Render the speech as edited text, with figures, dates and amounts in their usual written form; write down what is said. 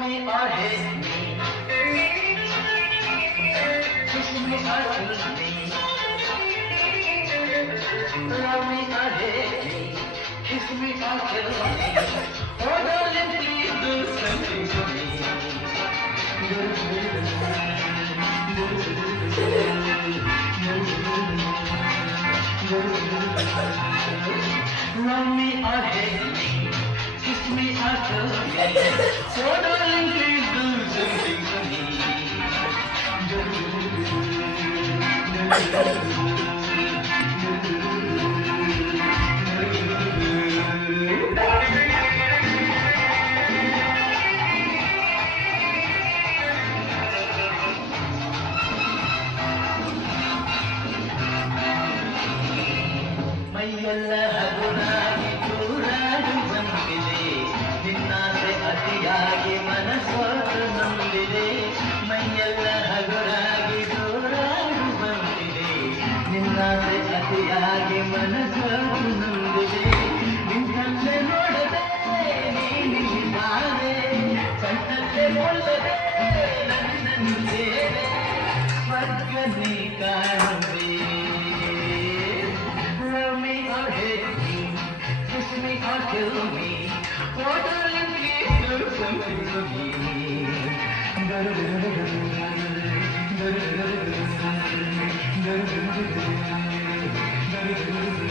me or hate me. Kiss me or kill me. Love me or hate me. Kiss me or kill me. Oh darling, please do something for me. Love me or hate me. Kiss me or kill me. Oh darling, please do something for me. ಮೈಯೆಲ್ಲ ಹಗುರಾಗಿ ಚೂರಾಗಿ ಬಂದಿದೆ ನಿನ್ನಾಸೆ ಅತಿಯಾಗಿ ಮನಸ್ಸೋತು ನಂಬಿದೆ ಮೈಯೆಲ್ಲ ಹಗುರಾಗಿ ಚೂರಾಗಿ ಬಂದಿದೆ ನಿನ್ನಾಸೆ ಅತಿಯಾಗಿ ಮನಸ್ಸೋತು ನಂಬಿದೆ ನಿನ್ನನ್ನೇ ನೋಡದೆ ನೀನಿದ್ದಾರೆ ಕಣ್ಣನ್ನೇ ನೋಡದೆ ನನ್ನನ್ನು ಸೇರೆ ಸ್ವರ್ಗನೇ ಕಾಣುವೆ Kiss me or kill me. Oh, darling, please do something for me.